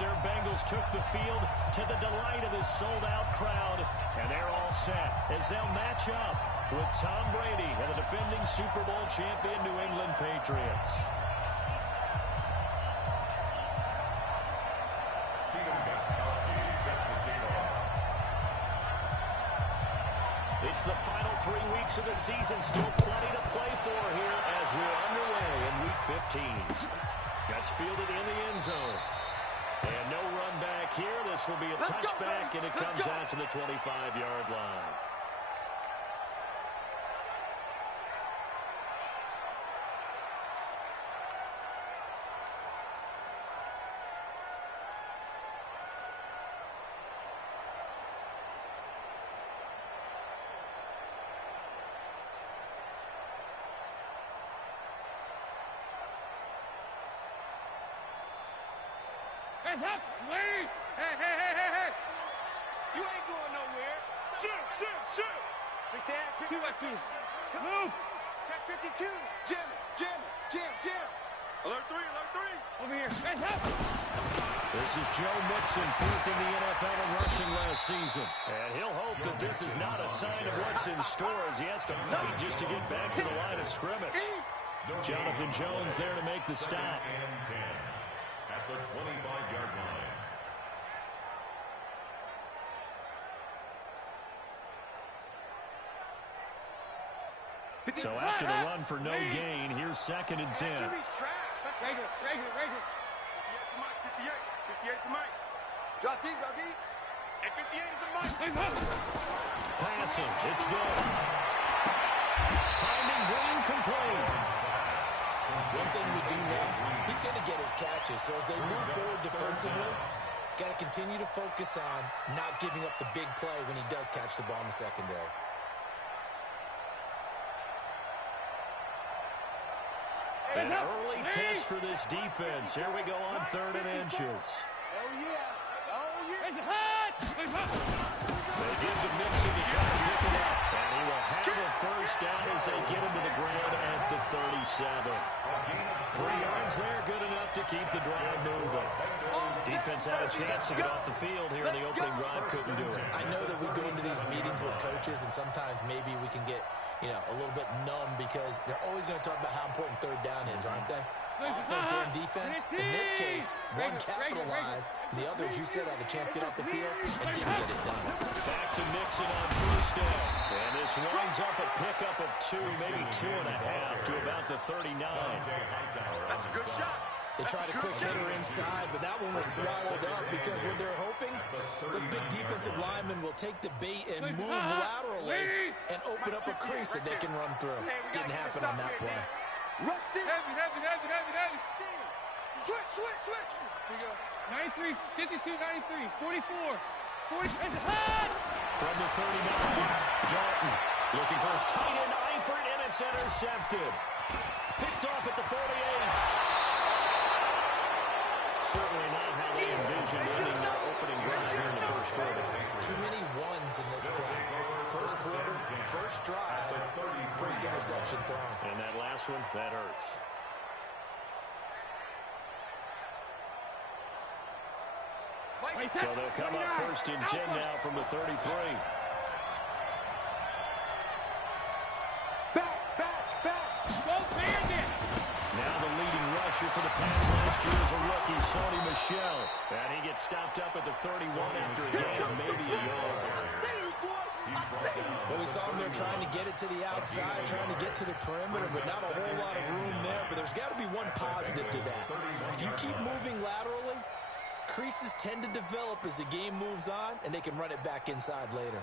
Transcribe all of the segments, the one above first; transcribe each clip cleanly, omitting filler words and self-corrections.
their Bengals took the field to the delight of this sold-out crowd, and they're all set as they'll match up with Tom Brady and the defending Super Bowl champion New England Patriots. It's the final 3 weeks of the season. Still plenty to play for here as we're underway in Week 15. That's fielded in the end zone. And no run back here. This will be a touchback, and it comes out to the 25-yard line. Wait! Hey! You ain't going nowhere. Shoot! Big Dad, 2-2. Move! Check 52. Jim. Alert 3. Over here. This is Joe Mixon, fourth in the NFL in rushing last season. And he'll hope that this is not a sign of what's in store as he has to fight just to get back to the line of scrimmage. Jonathan Jones there to make the stop. At the 25-yard line. So after the run for no gain, here's 2nd and 10. Rager. 58 for Mike. Drop deep. And 58 is a Mike. Passing, it's good. Finding Green complete. One thing we do know, he's going to get his catches. So as they move forward defensively, got to continue to focus on not giving up the big play when he does catch the ball in the secondary. An early test for this defense. Here we go on 3rd and inches. Oh, yeah. They give to Mixon to try to pick it up. And he will have a first down as they get him to the ground at the 37. 3 yards there, good enough to keep the drive moving. Defense had a chance to get off the field here in the opening drive, couldn't do it. I know that we go into these meetings with coaches, and sometimes maybe we can get, a little bit numb because they're always going to talk about how important 3rd down is, aren't they? Offense and defense. In this case, one capitalized, and the other, as you said, had a chance to get off the field and didn't get it done. Back to Mixon on 1st down. And this winds up a pickup of 2, maybe 2.5 to about the 39. That's a good shot. They tried a quick hitter inside, but that one was swallowed up because what they're hoping, those big defensive linemen will take the bait and move laterally and open up a crease that they can run through. Didn't happen on that play. Heavy. Switch. Here you go. 93, 52, 93, 44. 40. From the 39, Dalton looking for his tight end, Eifert, and it's intercepted. Picked off at the 48. Certainly not how they envisioned ending their opening drive here in the first quarter. Too many ones in this play. First quarter, first drive, first interception thrown. And that last one, that hurts. So they'll come up 1st and 10 now from the 33. Now the leading rusher for the pass last year is a rookie, Sony Michel. And he gets stopped up at the 31 after a gain of maybe a yard. Well, we saw him there trying to get it to the outside, trying to get to the perimeter, but not a whole lot of room there. But there's got to be one positive to that. If you keep moving laterally, creases tend to develop as the game moves on, and they can run it back inside later.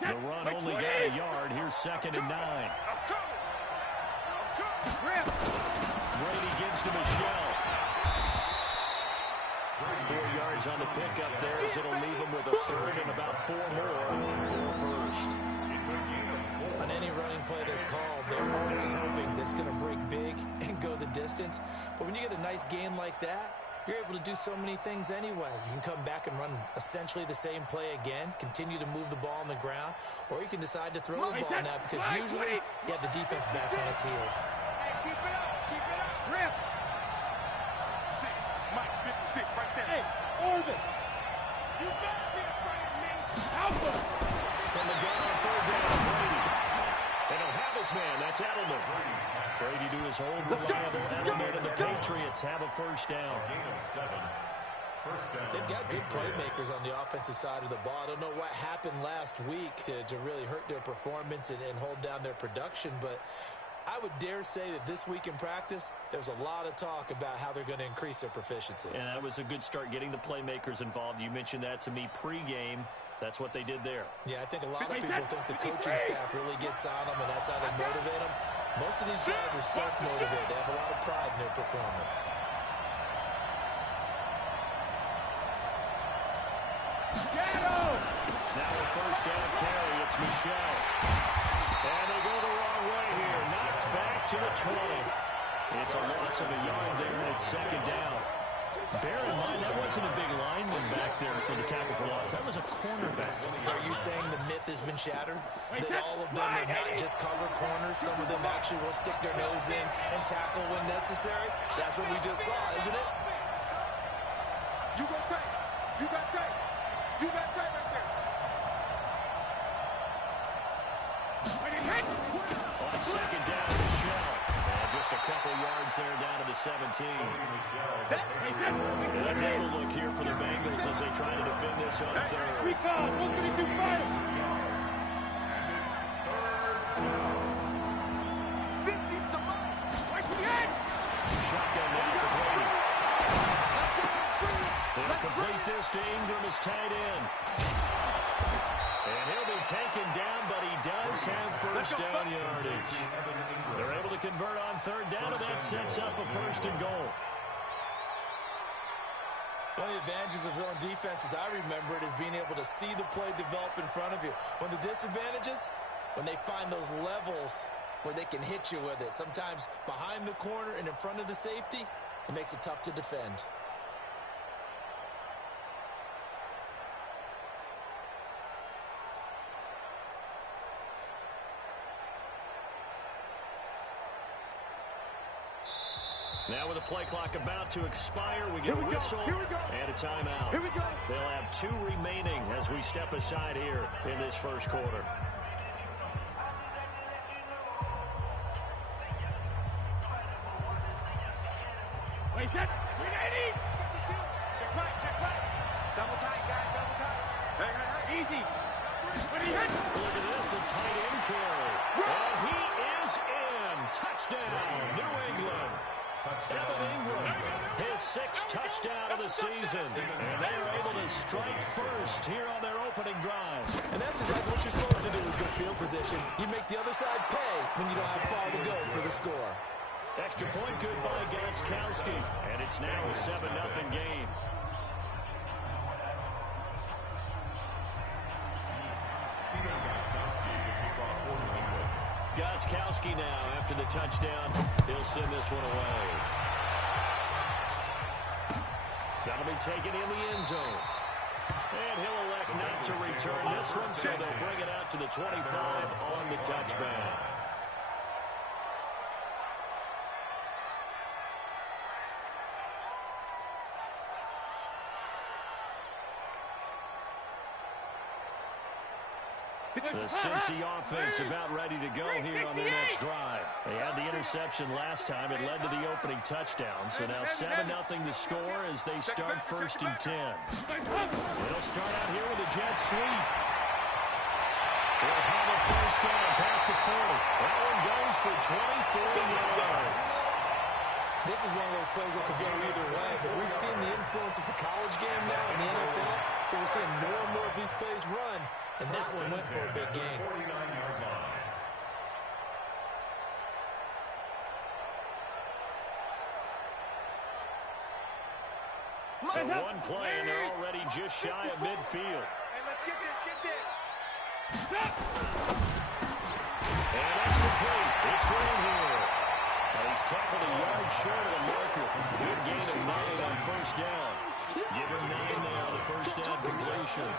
The run only got a yard. Here's 2nd and 9. Brady gives to Michel. 4 yards on the pickup there as it'll leave him with a 3rd and about 4 more for 1st. On any running play that's called, they're always hoping that it's going to break big and go the distance. But when you get a nice gain like that, you're able to do so many things anyway. You can come back and run essentially the same play again, continue to move the ball on the ground, or you can decide to throw the ball now because usually you have the defense back on its heels. Hey, keep it up, keep it up. Rip. 6, Mike, 56, right there. Hey, Orbit. You better be afraid of me. Alpha. From the gun on third down, Brady. They don't have his man. That's Edelman. Brady to his old reliable Edelman, and the Patriots have a first down. Gain of 7. First down. They've got good playmakers on the offensive side of the ball. I don't know what happened last week to really hurt their performance and hold down their production, but I would dare say that this week in practice, there's a lot of talk about how they're going to increase their proficiency. And that was a good start getting the playmakers involved. You mentioned that to me pregame. That's what they did there. Yeah, I think a lot of people think the coaching staff really gets on them, and that's how they motivate them. Most of these guys are self-motivated. They have a lot of pride in their performance. Now a first down carry. It's Michelle. And they go the wrong way here. Knocked back to the 20. It's a loss of a yard there, and it's second down. Bear in mind, that wasn't a big lineman back there for the tackle for loss. That was a cornerback. So are you saying the myth has been shattered? That all of them are not just cover corners? Some of them actually will stick their nose in and tackle when necessary? That's what we just saw, isn't it? You got tape. You got tape. You got tape right there. On second down, Michelle. And just a couple yards there down to the 17. And a nickel look here for the Bengals as they try to defend this on third. Recall, 132 final. 50's the mark. Right to the end. Shotgun now for Brady. They'll complete this to Ingram as tight end. And he'll be taken down, but he does have first down yardage. They're able to convert on third down, and that sets up a first and goal. One of the advantages of zone defense, as I remember it, is being able to see the play develop in front of you. One of the disadvantages, when they find those levels where they can hit you with it, sometimes behind the corner and in front of the safety, it makes it tough to defend. Now with the play clock about to expire, we get a whistle and a timeout. Here we go. They'll have 2 remaining as we step aside here in this first quarter. Wait, set. 390. Check right. Double tight, guys, double tight. Hey. Easy. What do you hit? Look at this, a tight end carry. And he is in. Touchdown, New England. Evan Ingram, his 6th touchdown of the season. And they are able to strike first here on their opening drive. And that's exactly what you're supposed to do with good field position. You make the other side pay when you don't have far to go for the score. Extra point good by Gostkowski. And it's now a 7-0 game. Gostkowski now after the touchdown. He'll send this one away. That'll be taken in the end zone. And he'll elect not to return this one, so they'll bring it out to the 25 on the touchback. The Cincy offense about ready to go here on their next drive. They had the interception last time. It led to the opening touchdown. So now 7-0 to score as they start 1st and 10. They'll start out here with a jet sweep. They'll have a first down past the 40. That one goes for 24 yards. This is one of those plays that could go either way, but we've seen the influence of the college game now in the NFL, where we're seeing more and more of these plays run. And that one went for a big gain. 49-yard line. So one play, and they're already just shy of midfield. Hey, let's get this. And that's complete. It's Green here. He's tackled a yard short of the marker. Good gain of 9 on first down. Give him 9 there on the first down completion.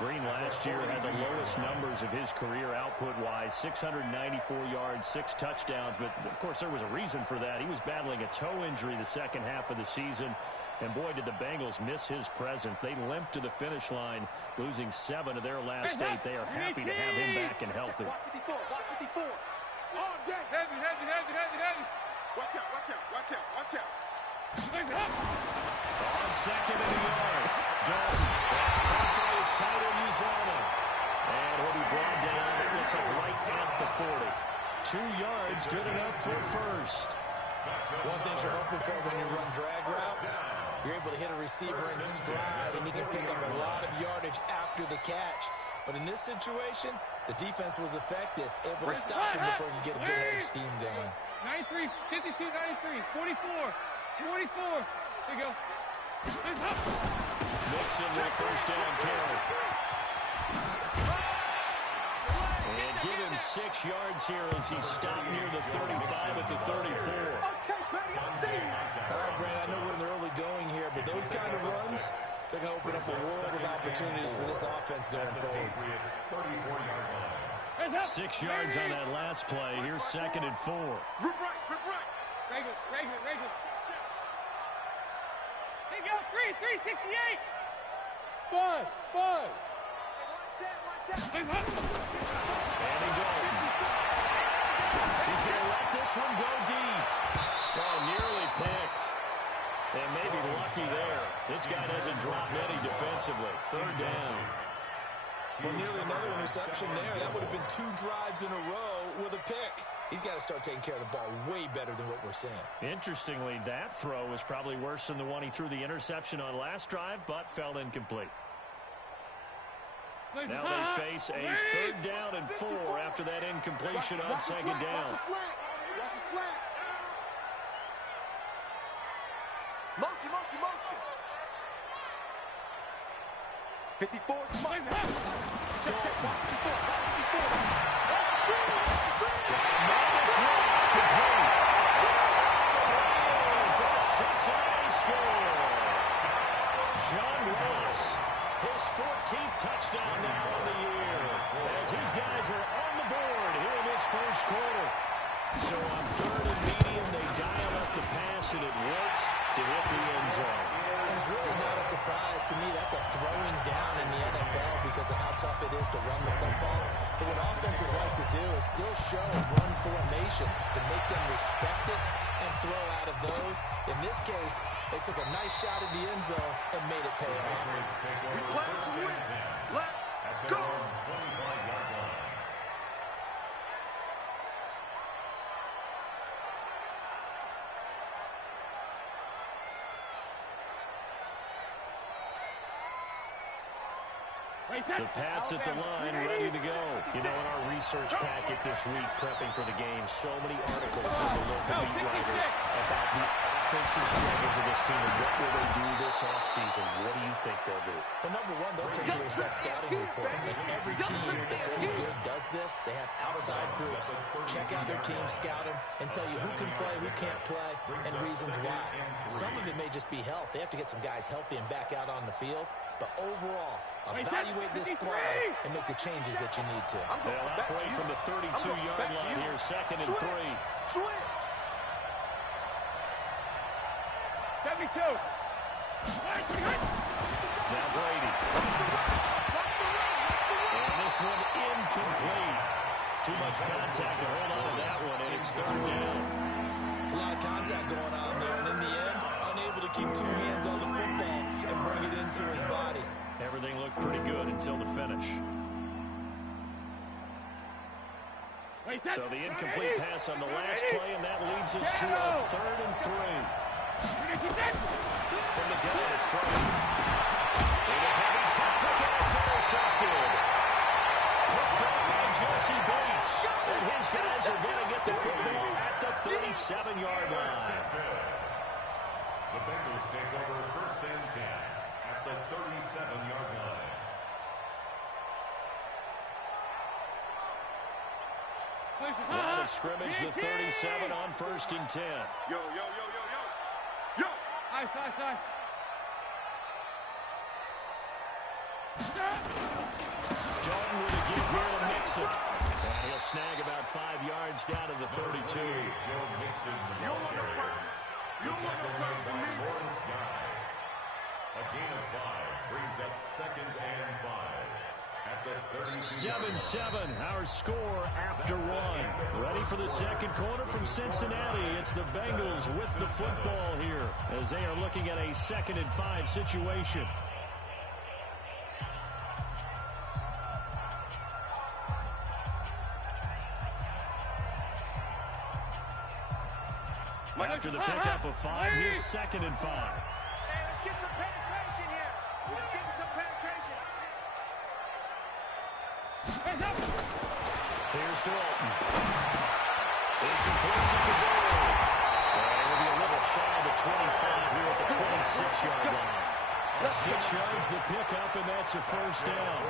Green last year had the lowest numbers of his career output-wise, 694 yards, 6 touchdowns. But, of course, there was a reason for that. He was battling a toe injury the second half of the season. And, boy, did the Bengals miss his presence. They limped to the finish line, losing 7 of their last 8. They are happy to have him back and healthy. Watch 54. Watch 54. All day. Heavy. Watch out. On second and a yard. Dalton. That's caught by his tight end, Uzama. And he'll be brought down. It looks like right at the 40. 2 yards, good enough for first. One thing you're hoping for when you run drag routes, you're able to hit a receiver in stride, and he can pick up a lot of yardage after the catch. But in this situation, the defense was effective, able to stop him before he could get a good head of steam going. 93, 52, 93, 44. There you go. Mixon with a first down carry. And give him 6 yards here as he stopped near the 35 at the 34. All right, Brandon, I know we're in the early going here, but those kind of runs, they're going to open up a world of opportunities for this offense going forward. 6 yards on that last play. Here's 2nd and 4. Rip right. Regular. There you go. 368. Five. Andy Dalton. He's going to let this one go deep. Oh, nearly picked. And maybe lucky there. This guy doesn't drop many defensively. 3rd down. Well, nearly another interception there. That would have been 2 drives in a row with a pick. He's got to start taking care of the ball way better than what we're seeing. Interestingly, that throw was probably worse than the one he threw the interception on last drive, but fell incomplete. Now they face a 3rd down and 4 after that incompletion on 2nd down. Watch the slant. Motion. 54. Check. Watch 54. John Ross, his 14th touchdown now on the year, as his guys are on the board here in this first quarter. So on 3rd and medium, they dial up the pass, and it works to hit the end zone. And it's really not a surprise to me. That's a throwing down in the NFL because of how tough it is to run the football. But what offenses like to do is still show and run formations to make them respect it and throw out of those. In this case, they took a nice shot at the end zone and made it pay off. We play to win. Let's go. The Pats at the line, ready to go. You know, in our research packet this week, prepping for the game, so many articles in the local beat writer about the offensive struggles of this team and what will they do this offseason. What do you think they'll do? Well, number one, they'll take to their self-scouting report. And every team that's any good does this. They have outside groups. Check out their team, scout them, and tell you who can play, who can't play, and reasons why. Some of it may just be health. They have to get some guys healthy and back out on the field. But overall, evaluate this squad and make the changes that you need to. They'll operate from the 32-yard line here, 2nd and 3. Switch. 72. Now Brady. And this one incomplete. Too much contact to hold on to that one, and it's 3rd down. It's a lot of contact going on there, and in the end, unable to keep 2 hands on the football and bring it into his body. Everything looked pretty good until the finish. So the incomplete pass on the last play, and that leads us to a 3rd and 3. From the gun, it's Brady. And a heavy traffic, and it's intercepted. Picked up by Jesse Bates. And his guys are going to get the football at the 37-yard line. The Bengals take over 1st and 10 at the 37-yard line. Line of scrimmage, the 37 on 1st and 10. Yo, yo, yo, yo, yo. Yo. Nice. Dalton with a give here to Mixon. And he'll snag about 5 yards down to the 32. You don't want no problem. You don't want no problem for me. A gain of 5 brings up 2nd and 5 at the 32. 7-7, our score after 1. Ready for the second quarter from Cincinnati. It's the Bengals with the football here as they are looking at a 2nd and 5 situation. After the pickup of 5, here's 2nd and 5. Hey, let's get some penetration here. Let's get some penetration. Here's Dalton. He completes it to goal. And it'll be a little shy of the 25 here at the 26-yard line. 6 yards the pickup, and that's a 1st down.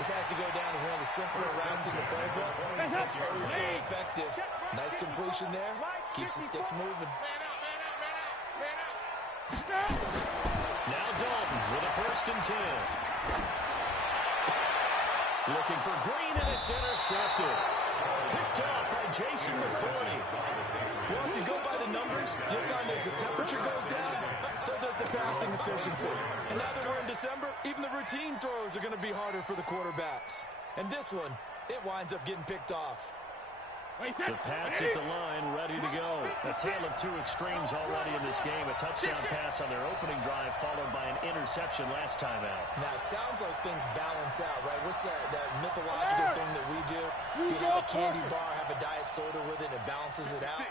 This has to go down as one of the simpler routes in the playbook. It's always so effective. Nice completion there. Keeps the sticks moving. Now Dalton with a 1st and 10. Looking for Green, and it's intercepted. Picked off by Jason McCourty. Well, if you go by the numbers, you'll find as the temperature goes down, so does the passing efficiency. And now that we're in December, even the routine throws are going to be harder for the quarterbacks. And this one, it winds up getting picked off. The Pats at the line, ready to go. A tale of 2 extremes already in this game. A touchdown pass on their opening drive, followed by an interception last time out. Now, it sounds like things balance out, right? What's that mythological thing that we do? If you have a candy bar, have a diet soda with it, it balances it out.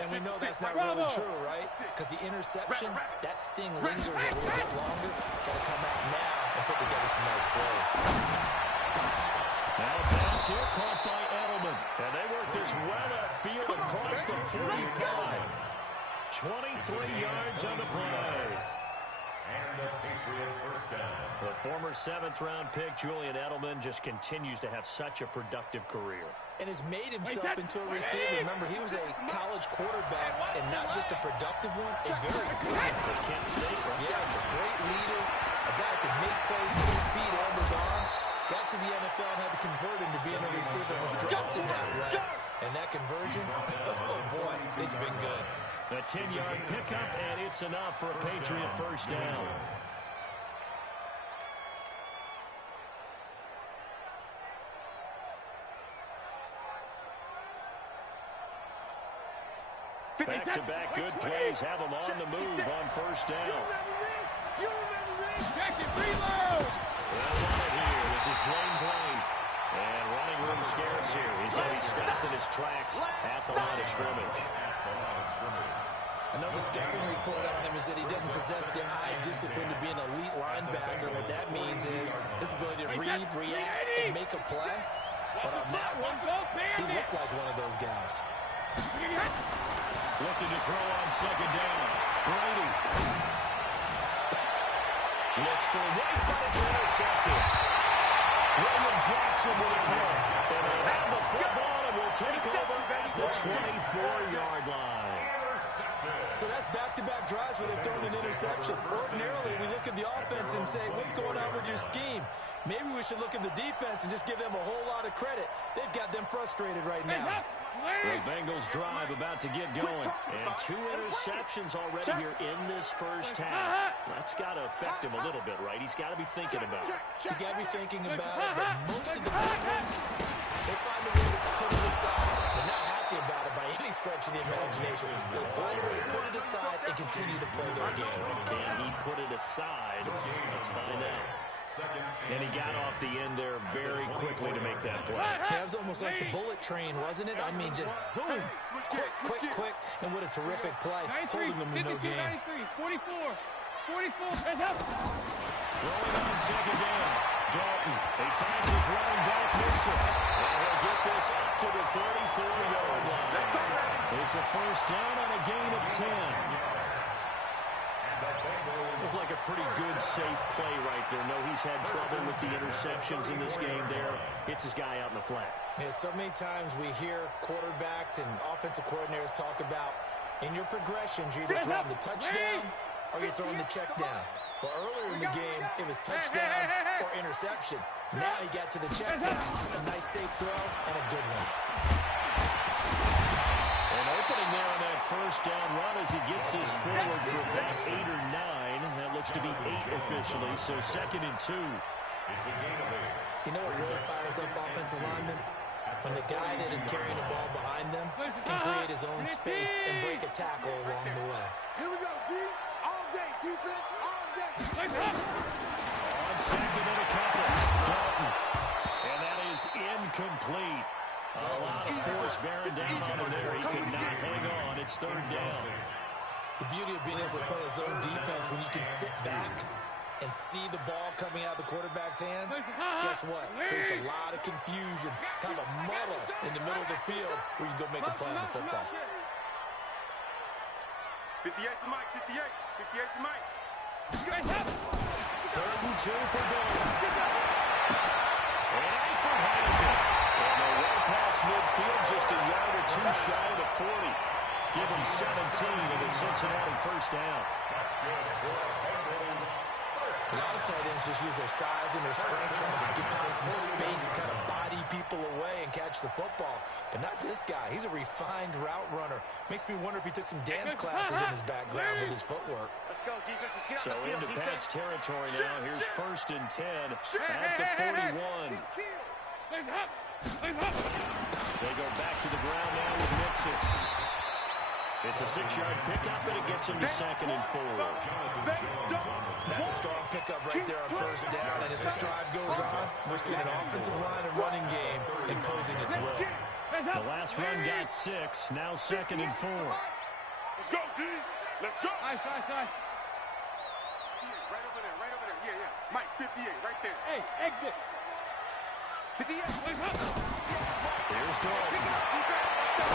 And we know that's not really true, right? Because the interception, that sting lingers a little bit longer. Got to come out now and put together some nice plays. Now a pass here caught by Edelman. And they work this well upfield across the 45. 23 yards on the play. And the Patriot 1st down. The former 7th-round pick, Julian Edelman, just continues to have such a productive career. And has made himself into a receiver. Remember, he was a college quarterback, and not just a productive one, a very good one. For Kent State, right? Yes, a great leader, a guy who could make plays with his feet and his arm. Got to the NFL and had to convert into being a receiver, was drafted that way. And that conversion, oh boy, it's been good. A 10-yard pickup, and it's enough for a Patriot 1st down. Back-to-back good plays have them on the move on 1st down. Jacket, reload! This is James Lane. And running room scarce here. He's going to be stopped in his tracks at the line of scrimmage. Another scouting report on him is that he doesn't possess the eye discipline to be an elite linebacker. What that means is his ability to read, react, and make a play. But on that one, he looked like one of those guys. Looking to throw on 2nd down. Brady. Looks for White, but it's intercepted. Williams Jackson with a hit. And they have the football and will take over at the 24-yard line. So that's back-to-back drives where they've thrown an interception. Ordinarily, we look at the offense and say, what's going on with your scheme? Maybe we should look at the defense and just give them a whole lot of credit. They've got them frustrated right now. The Bengals drive about to get going. And 2 interceptions already here in this first half. That's got to affect him a little bit, right? He's got to be thinking about it. He's got to be thinking about it, but most of the Bengals, they find a way to put it aside. They're not happy about it by any stretch of the imagination. They find a way to put it aside and continue to play their game. Can he put it aside? Let's find out. And he got off the end there very quickly to make that play. Yeah, it was almost like the bullet train, wasn't it? I mean, just zoom, quick, and what a terrific play, holding them to no gain. 44, heads up. Throwing on 2nd down. Dalton, he finds his running back, Mixon. And he'll get this up to the 34-yard line. It's a 1st down on a gain of 10. Looks like a pretty good, safe play right there. No, he's had trouble with the interceptions in this game there. Hits his guy out in the flat. Yeah, so many times we hear quarterbacks and offensive coordinators talk about in your progressions, you're either throwing the touchdown or you're throwing the check down. But earlier in the game, it was touchdown or interception. Now he got to the check down. A nice safe throw and a good one. An opening there on that first down run as he gets this forward for about 8 or 9. That looks to be 8 officially, so 2nd and 2. It's a gain of 8. You know what really fires up offensive linemen? When the guy that is carrying the ball behind them can create his own space and break a tackle along the way. Here we go, D. All day. Defense all day. On 2nd and a couple. Dalton. And that is incomplete. A lot of force bearing down on him there. He could not hang on. It's 3rd down. The beauty of being able to play a zone defense when you can sit back and see the ball coming out of the quarterback's hands, guess what? Creates a lot of confusion, kind of a muddle in the middle of the field where you can go make a play on the football. 58 to Mike, 58. 58 to Mike. 3rd and 2 for Dalton. And Eifert has it. And they're way past midfield, just a yard or 2 shy of the 40. Give him 17 and a Cincinnati first down. That's good for Bengals. A lot of tight ends just use their size and their strength trying to occupy some space and kind of body people away and catch the football. But not this guy. He's a refined route runner. Makes me wonder if he took some dance classes in his background with his footwork. Let's go, defense. Let's get So out the field, into defense. Pat's territory now. Here's 1st and 10 at the 41. They go back to the ground now with Mixon. It's a 6-yard pickup, and it gets him to 2nd and 4. That's a strong pickup right there on 1st down. And as this drive goes on, we're seeing an offensive line and running game imposing its will. The last run got 6. Now 2nd and 4. Let's go, D. Let's go. Nice. Right over there, right over there. Yeah. Mike, 58, right there. Hey, exit. 58. Here's Dalton. Pick it up, defense. Let's go.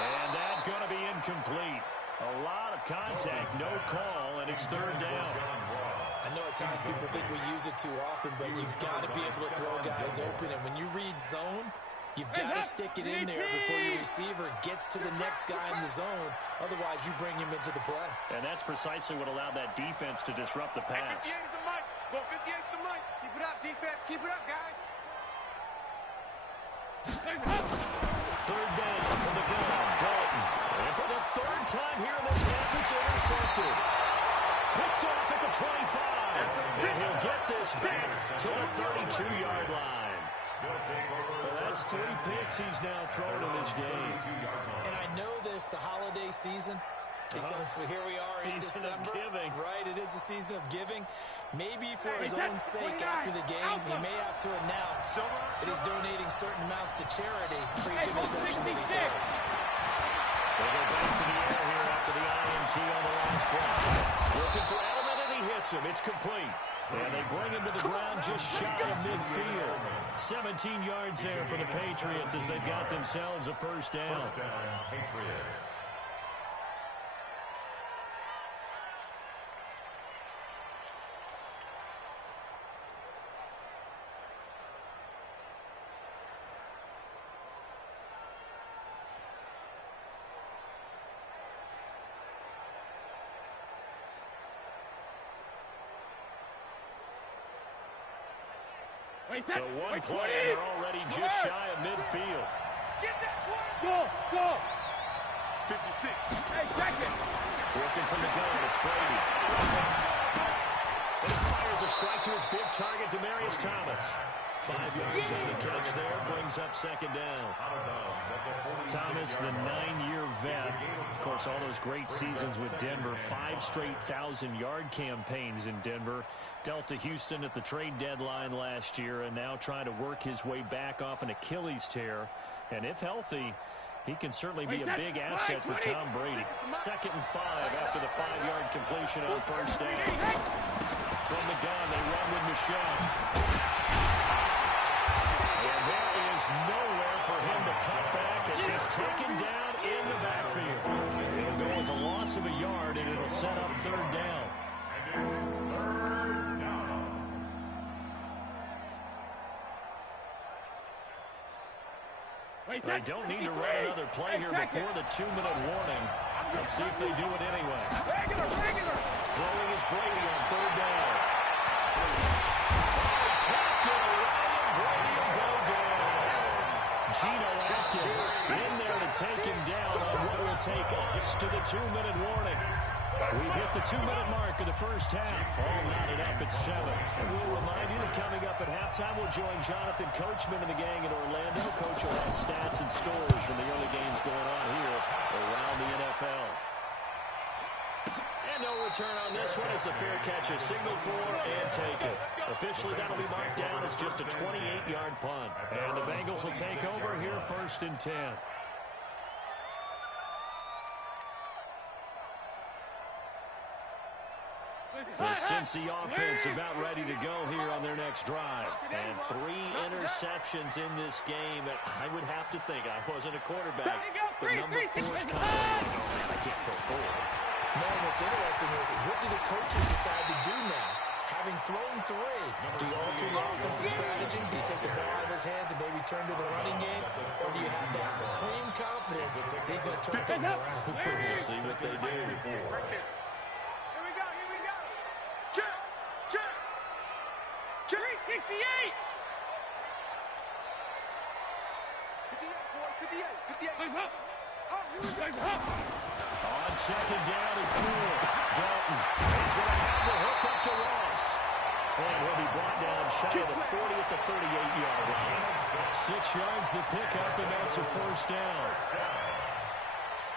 And that's going to be incomplete. A lot of contact, no call, and it's 3rd down. I know at times people think we use it too often, but you've got to be able to throw guys open. And when you read zone, you've got to stick it in there before your receiver gets to the next guy in the zone. Otherwise, you bring him into the play. And that's precisely what allowed that defense to disrupt the pass. 58 is the Mike. Go 58 is the Mike. Keep it up, defense. Keep it up, guys. 3rd down for the gun. Dalton. And for the 3rd time here in this half, it's intercepted. Picked off at the 25. And he'll get this back to the 32-yard line. Well, that's 3 picks he's now thrown in this game. And I know this, the holiday season, because here we are in Season of December. giving. Right, it is the season of giving. Maybe for his own sake after the game, he may have to announce that he's donating certain amounts to charity for each interception that he throws. They go back to the air here after the INT on the last drive. Looking for Edelman, and he hits him. It's complete. And they bring him to the ground just shy of midfield. 17 yards there for the Patriots as they've got themselves a first down. First down, Patriots. So one play, and they're already just shy of midfield. Get that quarter. Go. 56. Hey, check it. Working from the gun, it's Brady. And he fires a strike to his big target, Demaryius Thomas. 5 yards on the catch there, brings up 2nd down. Out of bounds at the 46-yard Thomas, the line. 9-year vet. Of course, all those great seasons with Denver. 5 straight 1,000-yard campaigns in Denver. Dealt to Houston at the trade deadline last year and now trying to work his way back off an Achilles tear. And if healthy, he can certainly be a big asset for Tom Brady. 2nd and 5 after the 5-yard completion on first down. From the gun, they run with Michelle. And there is nowhere for him to cut back as he's taken down in the backfield. It'll go as a loss of a yard, and it'll set up 3rd down. And it's 3rd down. They don't need to run another play here before the 2-minute warning. Let's see if they do it anyway. Throwing is Brady on third down. Tapped it away, and Brady will go down. Geno Atkins in there to take him down on what will take us to the 2-minute warning. We've hit the 2-minute mark of the first half. All knotted up at 7. And we'll remind you that coming up at halftime, we'll join Jonathan Coachman and the gang in Orlando. Coach will have stats and scores from the early games going on here around the NFL. And no return on this one as the fair catch is signaled for and taken. Officially, that'll be marked down as just a 28-yard punt. And the Bengals will take over here 1st and 10. The Cincy offense about ready to go here on their next drive. And 3 interceptions in this game. I would have to think, I wasn't a quarterback, but number 4 is kind of, oh man, I can't throw forward. No, what's interesting is, what do the coaches decide to do now? Having thrown 3, do you alter your offensive strategy? Do you take the ball out of his hands and maybe turn to the running game? Or do you have that supreme confidence that he's going to turn things around? We'll see what they do. Check. 368. 58. On second down and 4, Dalton is going to have the hook up to Ross. And he'll be brought down shy of the 40 at the 38-yard line. 6 yards the pickup, and that's a first down.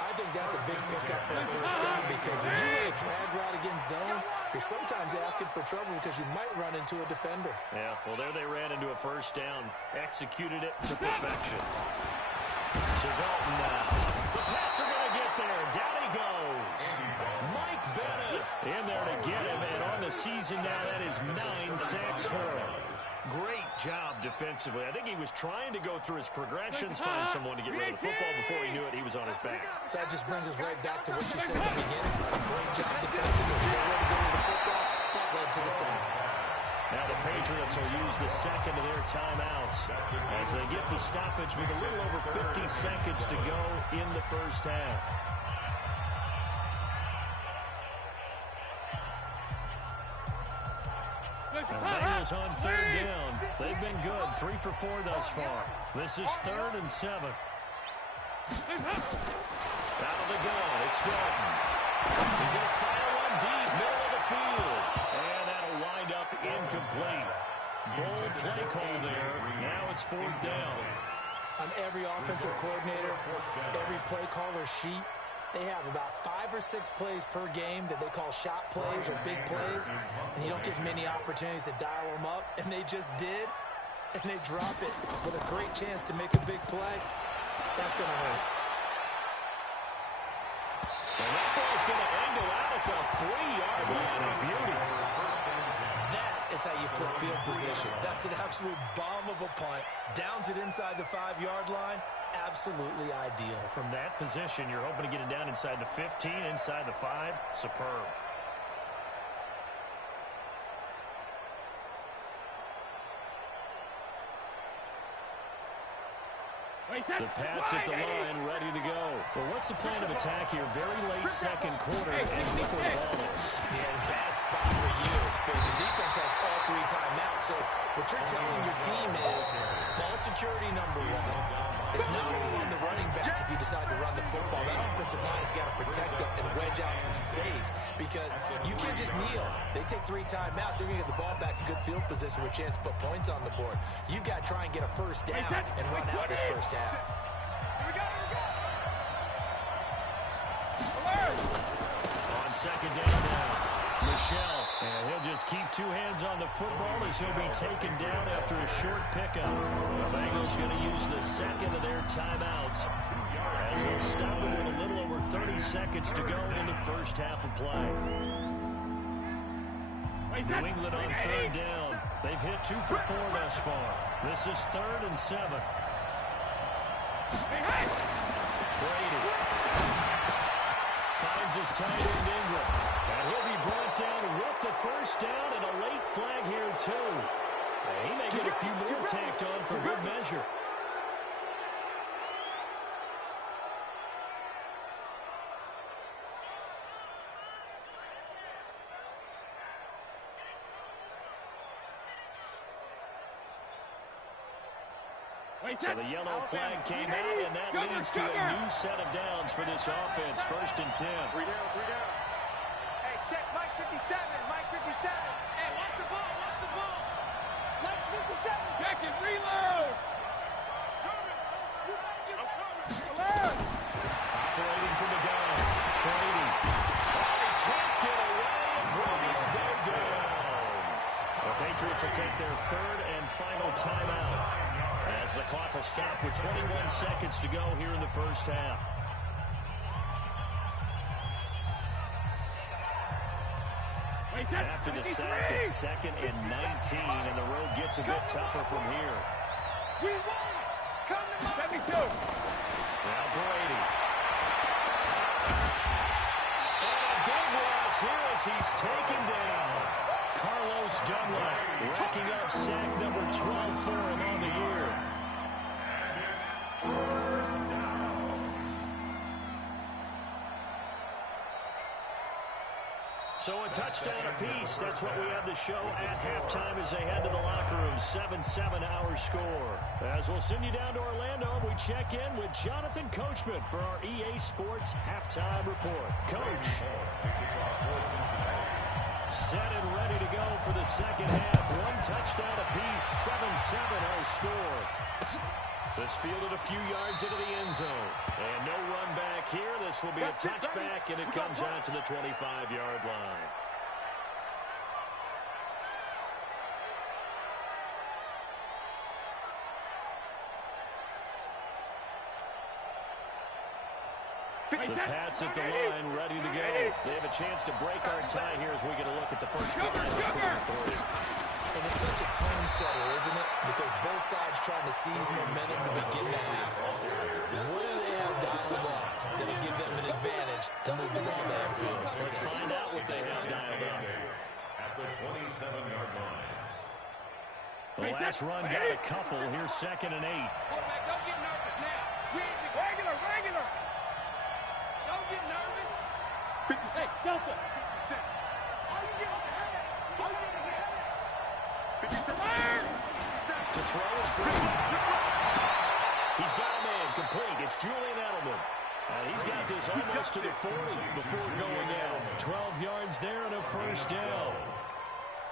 I think that's a big pickup for a first down because when you run a drag route against zone, you're sometimes asking for trouble because you might run into a defender. Yeah, well, there they ran into a first down. Executed it to perfection. To Dalton now. The Pats are going to get there. Down he goes. Mike Bennett in there to get him. And on the season now, that is 9 sacks for him. Great job defensively. I think he was trying to go through his progressions, find someone to get rid of the football. Before he knew it, he was on his back. So that just brings us right back to what you said at the beginning. Great job defensively. Nowhere to go with the football. That led to the sack. Now the Patriots will use the second of their timeouts as they get the stoppage with a little over 50 seconds to go in the first half. The Bengals on third down. They've been good. 3 for 4 thus far. This is 3rd and 7. Out of the gun, it's Dalton. He's going to fire one deep, middle of the field. And that'll wind up incomplete. Bold play call there. Now it's 4th down. On every offensive coordinator, every play caller sheet, they have about 5 or 6 plays per game that they call shot plays or big plays, and you don't get many opportunities to dial them up, and they just did, and they drop it with a great chance to make a big play. That's going to hurt. And that ball's going to angle out at the 3-yard line. A beauty. That is how you flip field position. That's an absolute bomb of a punt. Downs it inside the 5-yard line. Absolutely ideal. From that position, you're hoping to get it down inside the 15, inside the 5. Superb. The Pats at the line, ready to go. Well, what's the plan of attack here? Very late second quarter, and look where the ball is. Yeah, bad spot for you. The defense has all 3 timeouts, so what you're telling your team is ball security number 1 is not only on the running backs if you decide to run the football. That offensive line has got to protect them and wedge out some space because you can't just kneel. They take 3 timeouts, you're going to get the ball back in good field position with a chance to put points on the board. You've got to try and get a first down and run out this first half. On second down now, Michelle. And he'll just keep 2 hands on the football as he'll be taken down after a short pickup. The Bengals going to use the second of their timeouts as they'll stop it with a little over 30 seconds to go in the first half of play. New England on third down. They've hit 2 for 4 thus far. This is 3rd and 7. Brady finds his tight end Ingram. And he'll be brought down with the first down and a late flag here too. And he may get a few more tacked on for good measure. So the yellow flag came out, and that leads to a new set of downs for this offense. 1st and 10. 3 down, 3 down. Hey, check Mike 57. Mike 57. Hey, watch the ball. Watch the ball. Mike 57. Check it. Reload. Operating from the gun. Brady. Oh, he can't get away, and Brady will go down. The Patriots will take their 3rd and final timeout as the clock will stop with 21 seconds to go here in the first half. After the sack, it's 2nd and 19, and the road gets a bit tougher from here. We won it. Come to my 72. Now Brady. And a big loss here as he's taken down. Carlos Dunlap racking up sack number 12 for him on the year. So a touchdown apiece. That's what we have the show at halftime as they head to the locker room. 7-7 our score. As we'll send you down to Orlando, we check in with Jonathan Coachman for our EA Sports halftime report. Coach. Set and ready to go for the second half. 1 touchdown apiece. 7-7 our score. This fielded a few yards into the end zone. And no run back here. This will be a touchback, and it comes out to the 25-yard line. The Pats at the line, ready to go. They have a chance to break our tie here as we get a look at the first drive of quarter 3. And it's such a tone setter, isn't it? Because both sides trying to seize momentum to begin the half. What do they have dialed up that'll give them an advantage to move the ball downfield? Let's find out what they have dialed up. At the 27-yard line. The last run got a couple. Here's 2nd and 8. Quarterback, don't get nervous now. Regular. Don't get nervous. 50 Hey, Delta. 50 cents. All you get on the head. All you get on the head. 50 cents. To throw is Brady. He's got a man complete. It's Julian Edelman. And he's got this almost to the 40 before going down. 12 yards there and a first down.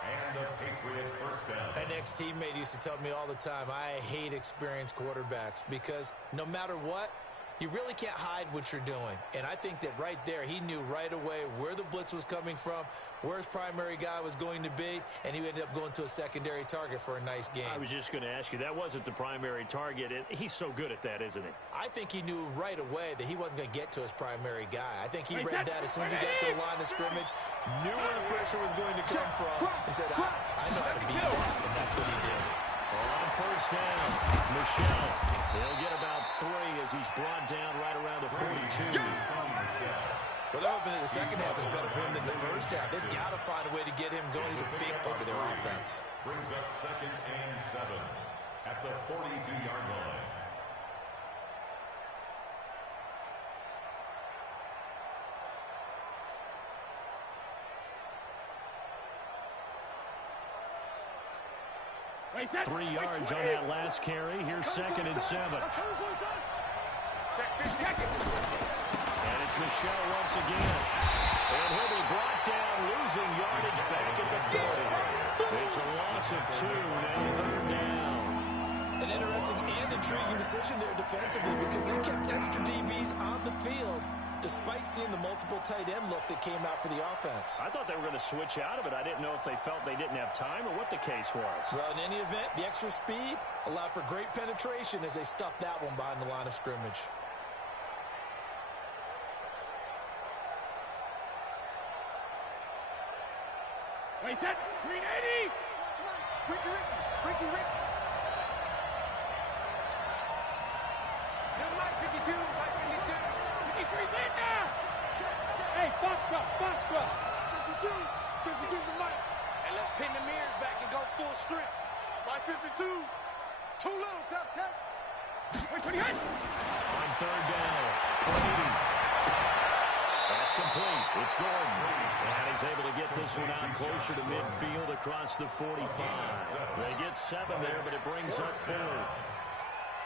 And a Patriot first down. An ex-teammate used to tell me all the time, I hate experienced quarterbacks because no matter what, you really can't hide what you're doing. And I think that right there, he knew right away where the blitz was coming from, where his primary guy was going to be, and he ended up going to a secondary target for a nice game. I was just going to ask you, that wasn't the primary target. He's so good at that, isn't he? I think he knew right away that he wasn't going to get to his primary guy. I think he read that as soon as he got to the line of scrimmage, knew where the pressure was going to come from, and said, I know how to beat that, and that's what he did. On first down, Michelle. He'll get about 3 as he's brought down right around the 42. Well, they're hoping that the second half is better for him than the first half. They've got to find a way to get him going. He's a big part of their offense. Brings up 2nd and 7 at the 42-yard line. Wait, 3 yards on that last carry. Here's 2nd and 7. Check it. And it's Michelle once again. And he'll be brought down, losing yardage back at the 40. It's a loss of 2, now 3rd down. An interesting and intriguing decision there defensively because they kept extra DBs on the field despite seeing the multiple tight end look that came out for the offense. I thought they were going to switch out of it. I didn't know if they felt they didn't have time or what the case was. Well, in any event, the extra speed allowed for great penetration as they stuffed that one behind the line of scrimmage. Wait, that 380. Ricky. Mike 52. 53's in now. Hey, Foxtrot. 52's the light. And let's pin the mirrors back and go full strength. Mike 52. Too little, Captain. Wait, 28. On 3rd down, Brady. That's complete. It's Gordon. And he's able to get this one out closer to midfield across the 45. They get 7 there, but it brings up 4th.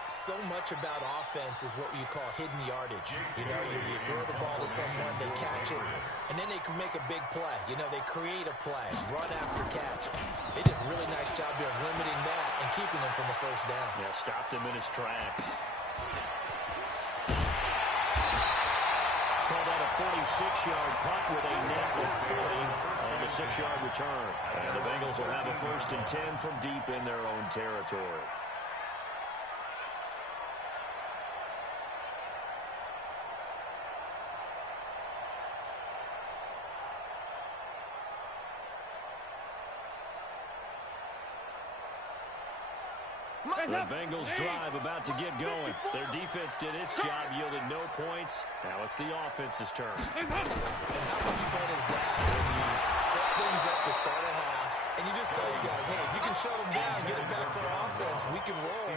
So much about offense is what you call hidden yardage. You know, you throw the ball to someone, they catch it, and then they can make a big play. You know, they create a play, run after catch. They did a really nice job here of limiting that and keeping them from the first down. Yeah, stopped him in his tracks. Called out a 46-yard punt with a net of 40 on the 6-yard return. And the Bengals will have a 1st and 10 from deep in their own territory. The Bengals drive about to get going. Their defense did its job, yielded no points. Now it's the offense's turn. And how much fun is that when you set things up to start a half, and you just tell you guys, hey, if you can shut them down, get it back for offense, we can roll.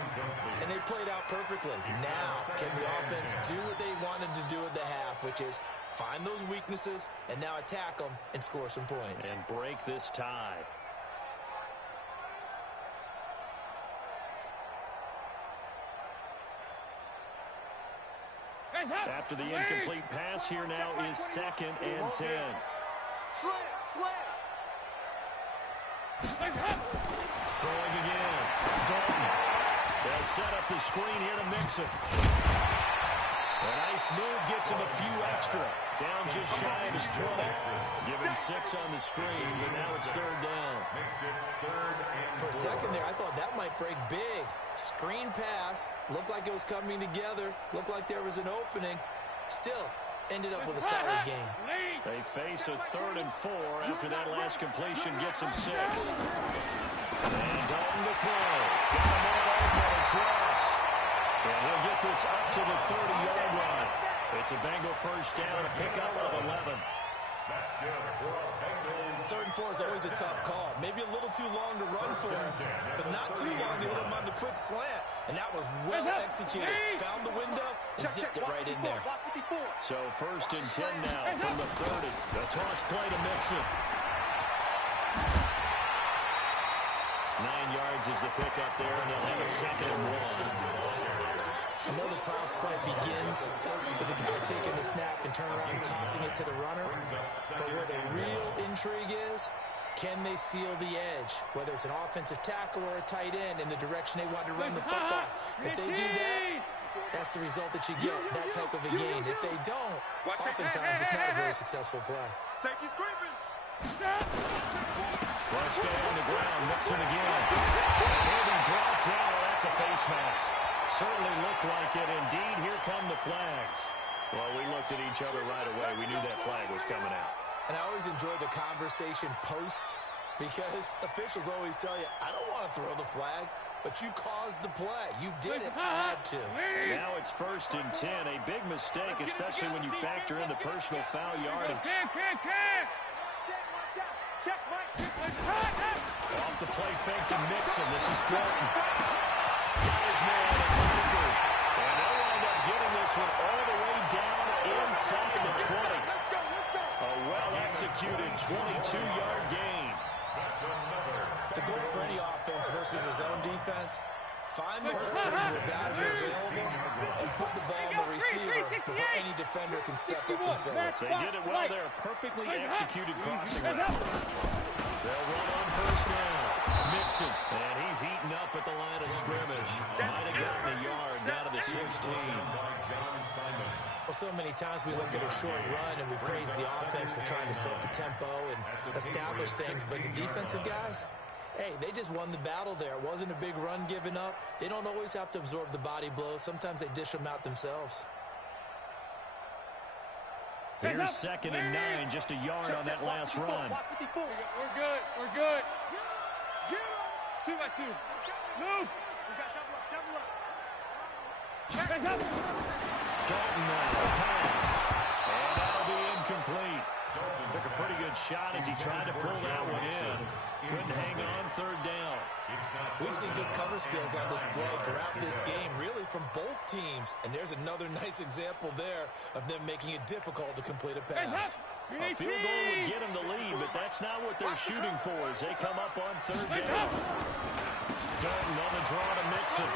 And they played out perfectly. Now, can the offense do what they wanted to do at the half, which is find those weaknesses and now attack them and score some points. And break this tie. After the incomplete pass, here now is 2nd and 10. Slam. Throwing again. Dalton. They'll set up the screen here to Mixon. A nice move gets him a few extra. Down just shy of his 20. Given 6 on the screen, but now it's 3rd down. For a second there, I thought that might break big. Screen pass. Looked like it was coming together. Looked like there was an opening. Still, ended up with a solid game. They face a 3rd and 4 after that last completion gets him 6. And Dalton to throw. Got him all over and Ross. And he'll get this up to the 30-yard line. It's a Bengal 1st down, a pickup of 11. That's good for a Bengals. 3rd and 4 is always a tough call. Maybe a little too long to run for him, but not too long to hit him on the quick slant. And that was well executed. Found the window and zipped it right in there. So 1st and 10 now from the 30. The toss play to Mixon. 9 yards is the pickup there, and they'll have a 2nd and 1. I know the toss play begins with the guy taking the snap and turn around and tossing it to the runner. But where the real intrigue is, can they seal the edge? Whether it's an offensive tackle or a tight end in the direction they want to run the football. If they do that, that's the result that you get, that type of a gain. If they don't, oftentimes it's not a very successful play. Safety's creeping. Well, stay on the ground. Mixon again. Maybe brought down. That's a face mask. Certainly looked like it. Indeed, here come the flags. Well, we looked at each other right away. We knew that flag was coming out. And I always enjoy the conversation post because officials always tell you, I don't want to throw the flag, but you caused the play. You did it. I had to. Now it's 1st and 10. A big mistake, especially when you factor in the personal foul yardage. Off the play fake to Mixon. This is Dalton. Got his man. It's over. And they'll wind up getting this one all the way down inside the 20. A well-executed 22-yard gain. The goal for any offense versus his own defense, find the holes where guys are available and put the ball in the receiver before any defender can step up and fill it. They did it well there. Perfectly executed crossing route. They'll run on 1st down. Mixon, and he's heating up at the line of scrimmage. Might have gotten a yard down to the 16. Well, so many times we look at a short run and we praise the offense for trying to set the tempo and establish things, but the defensive guys, hey, they just won the battle there. It wasn't a big run given up. They don't always have to absorb the body blows. Sometimes they dish them out themselves. Here's 2nd and 9, just a yard on that last run. We're good. 2 by 2. Move. We got double up. Check. Dalton now, pass. And that'll be incomplete. Took a pretty good shot as he tried to pull that one in. Couldn't hang on 3rd down. We've seen good cover skills on display throughout this game, really from both teams. And there's another nice example there of them making it difficult to complete a pass. A field goal would get them the lead, but that's not what they're shooting for as they come up on 3rd down. Dalton on the draw to Mixon.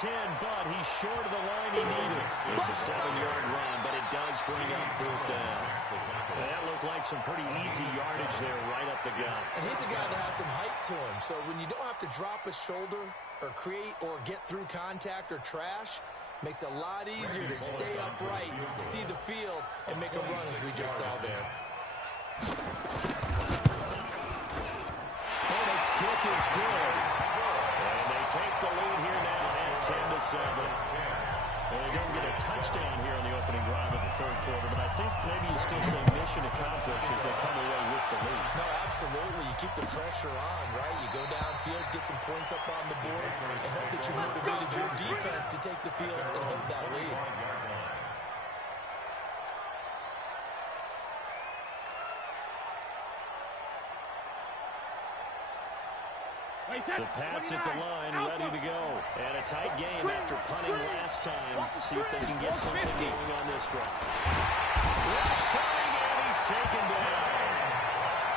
10, but he's short of the line he needed. It's a 7-yard run, but it does bring up 4th down. That looked like some pretty easy yardage there right up the gut. And he's a guy that has some height to him, so when you don't have to drop a shoulder or create or get through contact or trash, makes it a lot easier to stay upright, see the field, and make a run as we just saw there. Opponent's kick is good. And they take the lead here now at 10-7. And they don't get a touchdown here on the opening drive of the 3rd quarter, but I think maybe you still say mission accomplished as they come away with the lead. No, absolutely. You keep the pressure on, right? You go downfield, get some points up on the board, and hope that you motivated your defense to take the field and hold that lead. The Pats at the line, ready to go. And a tight game after punting last time. See if they can get something going on this drive. Rush coming, and he's taken down.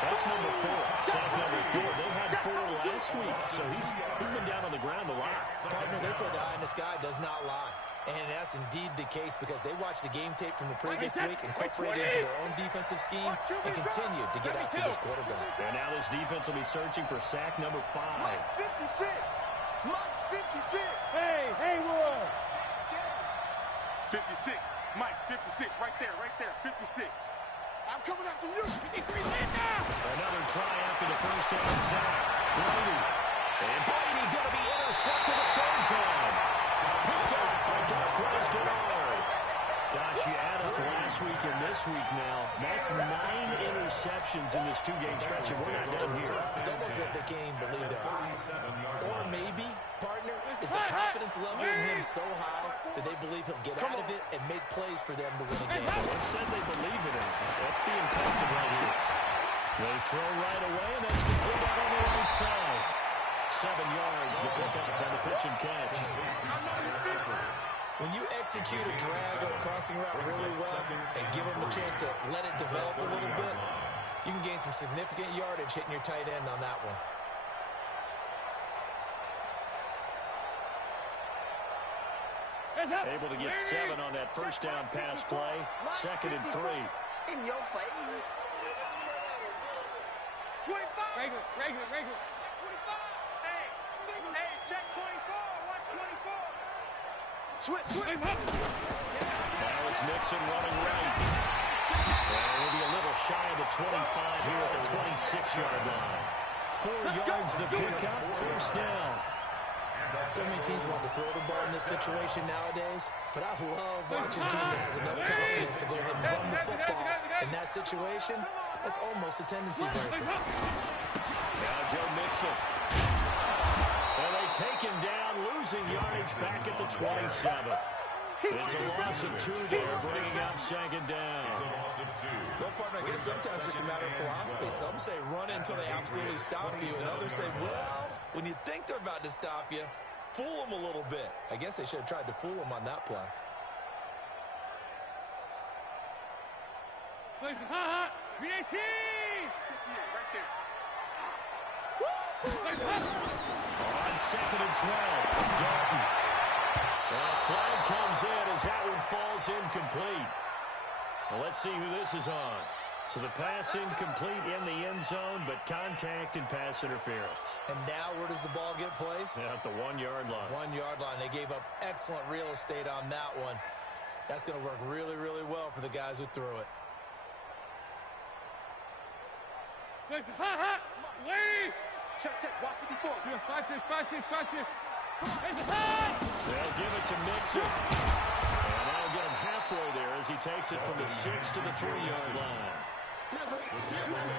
That's number 4. Sack number 4. They had 4 last week, so he's been down on the ground a lot. Partner, they say the eye in the sky does not lie. And that's indeed the case because they watched the game tape from the previous week, incorporated into their own defensive scheme, and continued to get after this quarterback. And now this defense will be searching for sack number 5. Mike 56. Mike 56. Hey, Haywood. 56. Mike 56. Right there. 56. I'm coming after you. Another try after the first down sack. Brady. And Brady going to be intercepted a 3rd time. Picked up by Darquez Dennard. Gosh, you add up last week and this week now. That's 9 interceptions in this 2-game stretch, and we're not done here. It's almost like they can't even believe their eyes. Or maybe, partner, is the confidence level in him so high that they believe he'll get out of it and make plays for them to win a game. They said they believe in him. That's being tested right here. They throw right away, and that's complete out on the right side. 7 yards, the pickup and the pitch and catch. When you execute a drag or a crossing route really well and give them a chance to let it develop a little bit, you can gain some significant yardage hitting your tight end on that one. Able to get 7 on that first down pass play. 2nd and 3. In your face. 25. Regular. 25. Hey, check 24. Watch 24. Switch. Now it's Mixon running right. And we'll be a little shy of the 25 here at the 26-yard line. 4 yards the pickup, 1st down. So many teams want to throw the ball in this situation nowadays, but I love watching a team that has enough confidence to go ahead and run the football in that situation. That's almost a tendency breaker. Now Joe Mixon. And they take him down, losing yardage back at the 27. It's a loss of 2 there, bringing up 2nd down. Well, partner, I guess sometimes it's just a matter of philosophy. Some say run until they absolutely stop you, and others say, well, when you think they're about to stop you, fool them a little bit. I guess they should have tried to fool them on that play. On 2nd and 12, Dalton. Flag comes in as that one falls incomplete. Well, let's see who this is on. So the pass incomplete in the end zone, but contact and pass interference. And now where does the ball get placed? At the 1-yard line. 1-yard line. They gave up excellent real estate on that one. That's going to work really, really well for the guys who threw it. Check. Watch 54. They'll give it to Mixon. And that'll get him halfway there as he takes it from the 6 to the 3-yard line.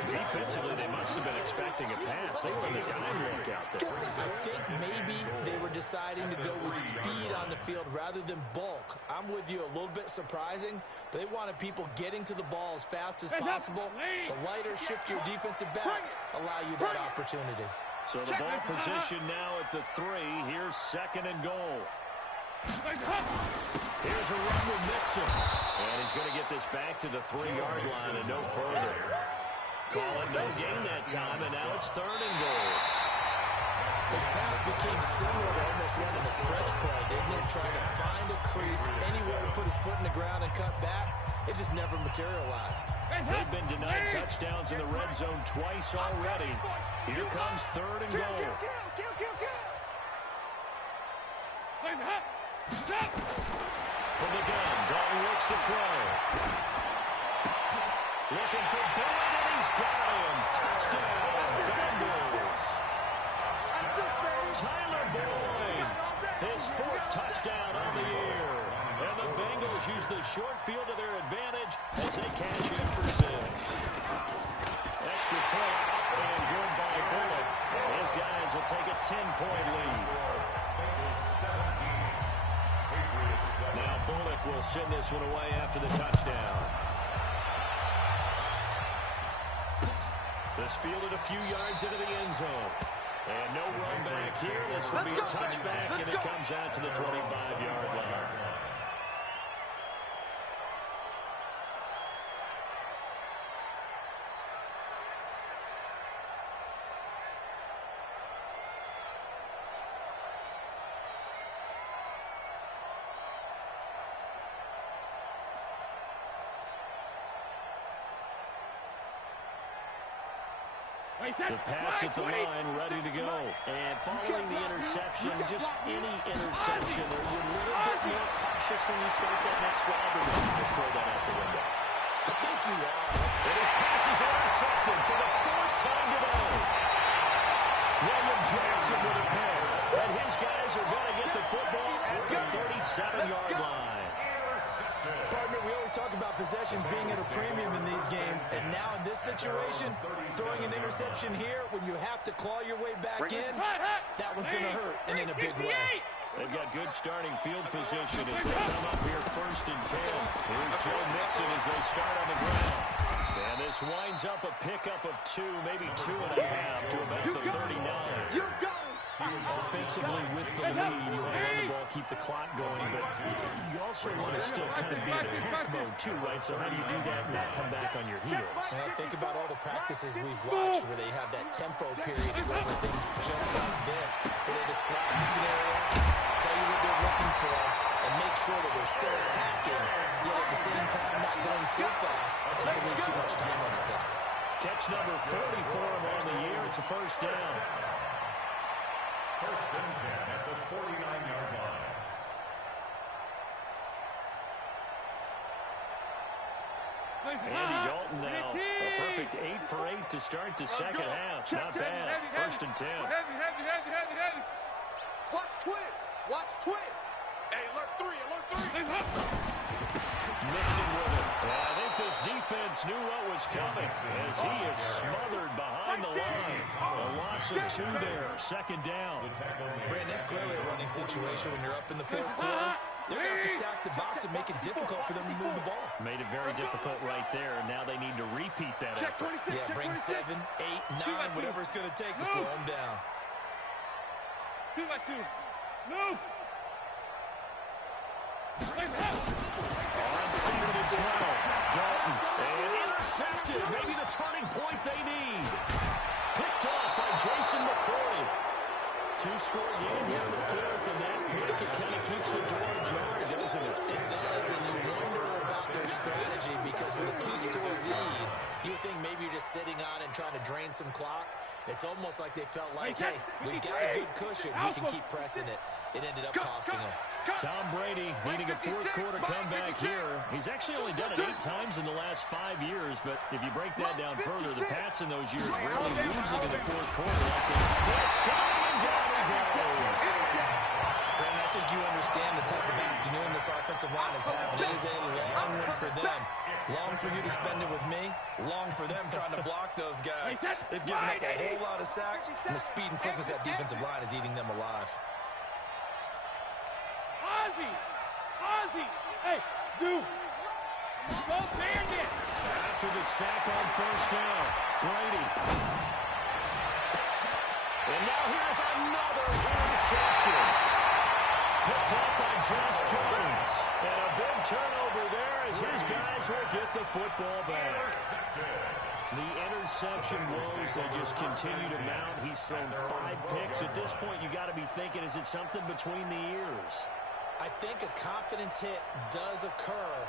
Defensively, they must have been expecting a pass. They were in the dime look out there. I think maybe they were deciding to go with speed on the field rather than bulk. I'm with you, a little bit surprising. But they wanted people getting to the ball as fast as possible. The lighter, shiftier defensive backs allow you that opportunity. So the ball position now at the 3. Here's 2nd and goal. Here's a run with Mixon. And he's going to get this back to the 3-yard line and no further. Call it no gain that time, and now it's 3rd and goal. His path became similar to almost running a stretch play, didn't it? Trying to find a crease, anywhere to put his foot in the ground and cut back. It just never materialized. They've been denied touchdowns in the red zone twice already. Here comes 3rd and goal. From the gun, Dalton looks to throw. Looking for Boyd, and he's got him. Touchdown, Bengals. Tyler Boyd, his 4th touchdown on the year. And the Bengals use the short field to their advantage as they cash in for 6. Extra point and good by Bullock. His guys will take a 10-point lead. Now Bullock will send this one away after the touchdown. This fielded a few yards into the end zone. And no run back here. This will be a touchback, and it comes out to the 25-yard line. The Pats at the line, ready to go. And following the interception, just any interception, are you a little bit more cautious when you start that next drive, or did you just throw that out the window? I think you are. And his pass is intercepted for the 4th time today. William Jackson with a pick. And his guys are going to get the football at the 37-yard line. Partner, we always talk about possessions being at a premium in these games, and now in this situation, throwing an interception here when you have to claw your way back in, that one's going to hurt, and in a big way. They've got good starting field position as they come up here 1st and 10. Here's Joe Mixon as they start on the ground. And this winds up a pickup of 2, maybe 2.5 to about the 39. Offensively with the lead, you want to run the ball, keep the clock going, but you also want to still kind of be in attack mode too, right? So how do you do that and not come back on your heels? Think about all the practices we've watched where they have that tempo period where things just like this, where they describe the scenario, tell you what they're looking for, and make sure that they're still attacking, yet at the same time not going so fast as to leave too much time on the clock. Catch number 40 for him on the year. It's a 1st down. 1st and 10 at the 49-yard line. Andy Dalton now, a perfect 8 for 8 to start the second half. Not bad. 1st and 10. Watch twins. Watch twins. Hey, alert 3, alert 3. Mixing with it. Well, I think this defense knew what was coming as he is smothered behind the line. A loss of 2 there. 2nd down. Brandon, it's clearly a running situation when you're up in the 4th quarter. They're going to have to stack the box and make it difficult for them to move the ball. Made it very difficult right there. Now they need to repeat that effort. Yeah, bring 7, 8, 9, whatever it's going to take to slow them down. 2 by 2. Move. On center to throw. Dalton. And intercepted. Maybe the turning point they need. Picked off by Jason McCoy. 2-score game here in the 4th, and that pick, it kind of keeps the door ajar, doesn't it? It does, and you wonder about their strategy because with a 2-score lead, you would think maybe you're just sitting on and trying to drain some clock. It's almost like they felt like, hey, we've got a good cushion. We can keep pressing it. It ended up costing them. Tom Brady needing a 4th quarter comeback here. He's actually only done it 8 times in the last 5 years, but if you break that down further, the Pats in those years rarely losing in the 4th quarter like that. It's coming, and down he goes. Brandon, I think you understand the type of afternoon this offensive line is having. It is a long one for them. Long for you to spend it with me. Long for them trying to block those guys. They've given up a whole lot of sacks, and the speed and quickness of that defensive line is eating them alive. Ozzy! Hey, Zoo! Go Bandit! After the sack on 1st down, Brady. And now here's another interception. Picked up by Josh Jones. And a big turnover there as his guys will get the football back. The interception woes, they just continue to mount. He's thrown 5 picks. At this point, you got to be thinking, is it something between the ears? I think a confidence hit does occur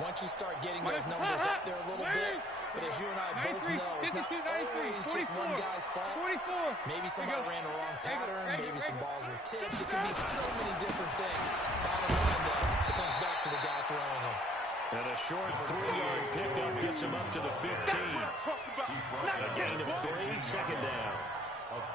once you start getting those numbers up there a little bit. But as you and I both know, it's not always just one guy's fault. Maybe somebody ran the wrong pattern. Maybe some balls were tipped. It could be so many different things. Bottom line, though, it comes back to the guy throwing them. And a short 3-yard pickup gets him up to the 15. A gain of 3, second down.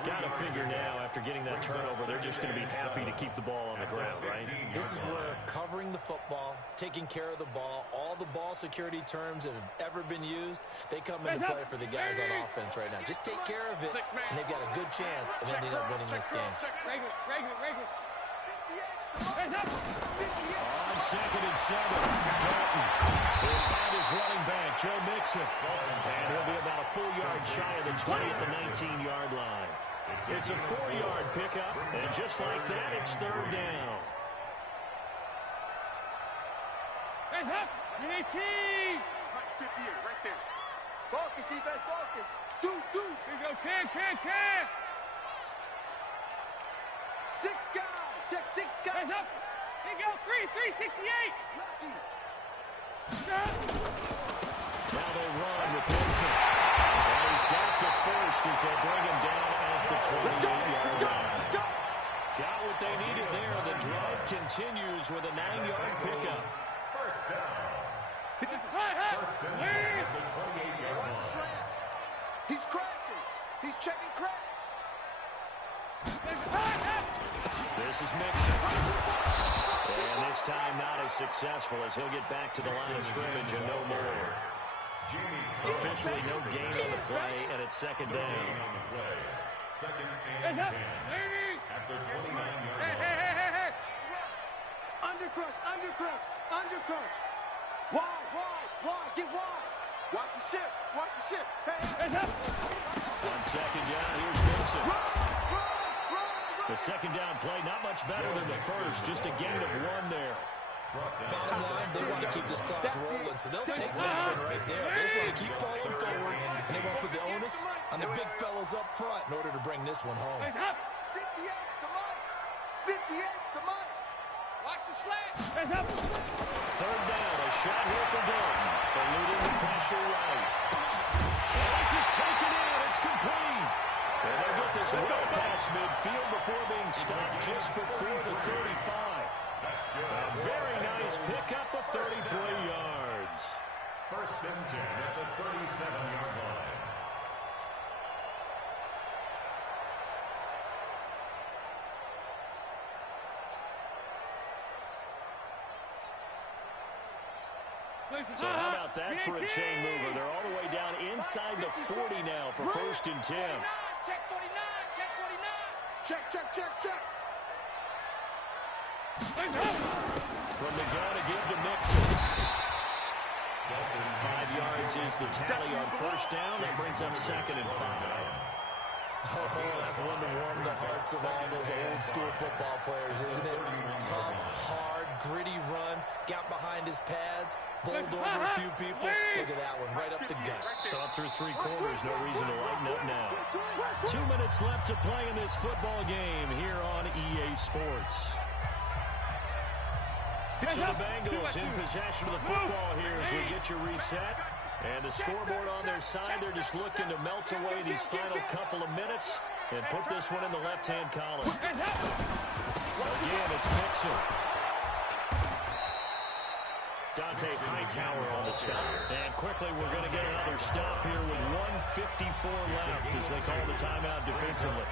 Got to figure now, after getting that turnover, they're just going to be happy to keep the ball on the ground, right? This is where covering the football, taking care of the ball, all the ball security terms that have ever been used, they come into play for the guys on offense right now. Just take care of it, and they've got a good chance of ending up winning this game. On 2nd and 7, Dalton will find his running back, Joe Mixon. And he'll be about a full yard shy of the 20 at the 19-yard line. It's a 4-yard pickup, and just like that, it's 3rd down. Hands up! 58, right there. Focus, defense, focus. Deuce. Here you go, can. 6 guys. Check 6 guys. Hands up. Here you go, 368. Lucky. Now they run with Wilson. And he's got the first as they bring him down at the 28-yard line. Got what they needed there. The drive continues with a 9-yard pickup. First down. First down at the 28-yard Watch the line. slant. He's crashing. He's checking crash. This is Mixon. And this time not as successful as he'll get back to the line of scrimmage and no more. Officially no gain on the play, and it's 2nd down. Second and 10 at the 29-yard line. Undercrush. Wide. Get wide. Watch the ship. Hey. On 2nd down, here's Mixon. The 2nd down play, not much better than the first, just a gain of 1 there. Bottom line, they want to keep this clock rolling, so they'll take that one right there. They just want to keep falling forward, and they want to put the onus on the big fellas up front in order to bring this one home. 58 to Mike. Watch the slant. 3rd down, a shot here for Dalton. Eluding the pressure right. And this is taken in, it's complete. And they'll get this well past midfield before being stopped just before the 35. A very nice pickup of 33 yards. First and 10 at the 37-yard line. So how about that for a chain mover? They're all the way down inside the 40 now for 1st and 10. Check 49. Check. From the gun to give to Mixon. 5 yards is the tally on 1st down. That brings up 2nd and 5. Oh, that's one to warm the hearts of all those old school football players, isn't it? Tough, hard, gritty run, got behind his pads, bowled over a few people. Look at that one, right up the gut. Saw through 3 quarters, no reason to lighten up now. 2 minutes left to play in this football game here on EA Sports. So the Bengals in possession of the football here as we get your reset. And the scoreboard on their side, they're just looking to melt away these final couple of minutes and put this one in the left-hand column. Again, it's Mixon. Dante Hightower on the stop. And quickly, we're going to get another stop here with 1:54 left as they call the timeout defensively.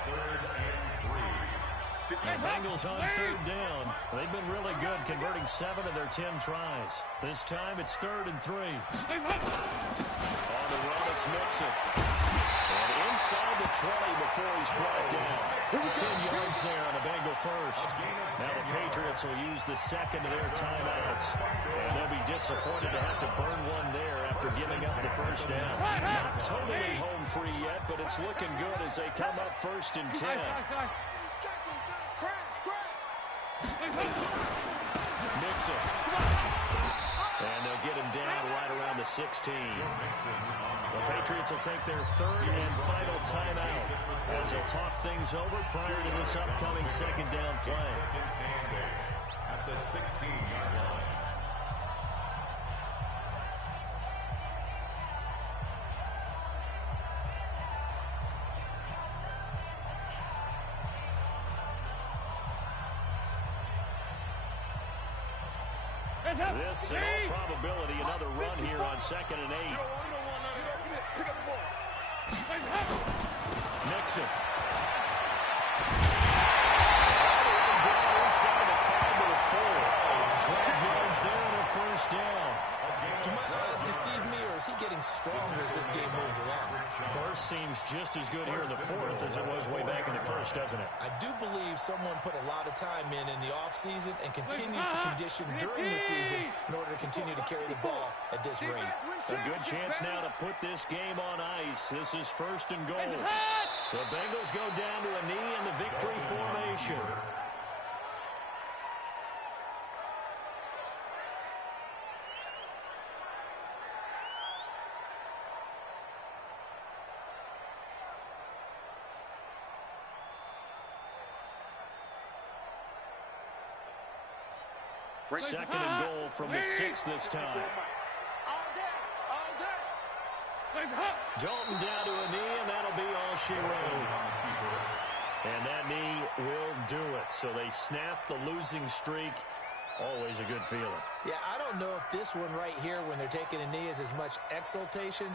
The Bengals on 3rd down. They've been really good, converting 7 of their 10 tries. This time it's 3rd and 3. On the run, it's Mixon. And inside the 20 before he's brought down. 10 yards there on the Bengal first. Now the Patriots will use the 2nd of their timeouts. And they'll be disappointed to have to burn one there after giving up the 1st down. Not totally home free yet, but it's looking good as they come up 1st and 10. Mixon. And they'll get him down right around the 16. The Patriots will take their third and final timeout as they'll talk things over prior to this upcoming second down play. At the 16-yard line. This, in all probability, another run here on 2nd and 8. Nixon. All the way down inside the 5 to the 4. 12 yards there and a first down. Do my eyes deceive me, or is he getting stronger as this game moves along? Burst seems just as good here in the 4th as it was way back in the 1st, doesn't it? I do believe someone put a lot of time in the offseason and continues to condition during the season in order to continue to carry the ball at this rate. A good chance now to put this game on ice. This is 1st and goal. The Bengals go down to a knee in the victory formation. Second and goal from the 6 this time. Dalton down to a knee, and that'll be all she wrote. And that knee will do it. So they snap the losing streak. Always a good feeling. Yeah, I don't know if this one right here, when they're taking a knee, is as much exultation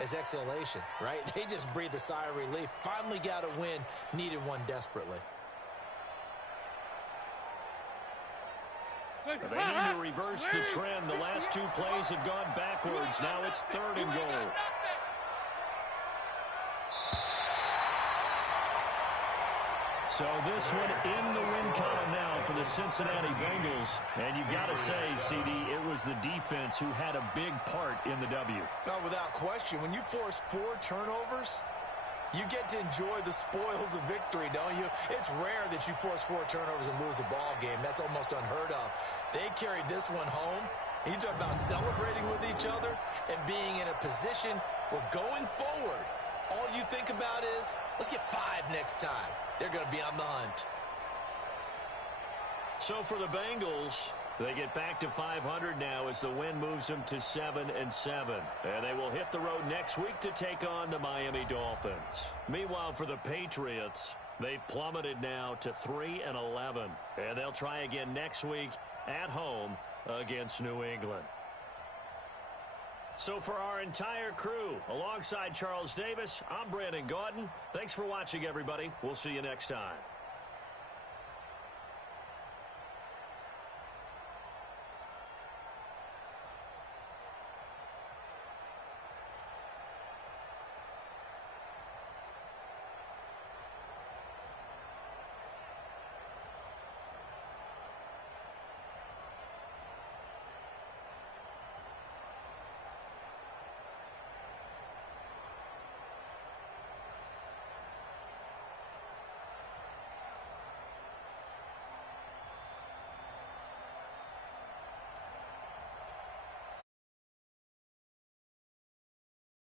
as exhalation, right? They just breathe a sigh of relief. Finally got a win, needed one desperately. They need to reverse the trend. The last 2 plays have gone backwards. Now it's 3rd and goal. So this one in the win column now for the Cincinnati Bengals. And you've got to say, CD, it was the defense who had a big part in the W. Oh, without question. When you force 4 turnovers, you get to enjoy the spoils of victory, don't you? It's rare that you force 4 turnovers and lose a ball game. That's almost unheard of. They carried this one home. You talk about celebrating with each other and being in a position where going forward, all you think about is, let's get 5 next time. They're going to be on the hunt. So for the Bengals, they get back to 500 now as the win moves them to 7-7. And they will hit the road next week to take on the Miami Dolphins. Meanwhile, for the Patriots, they've plummeted now to 3-11. And they'll try again next week at home against New England. So for our entire crew, alongside Charles Davis, I'm Brandon Gautin. Thanks for watching, everybody. We'll see you next time.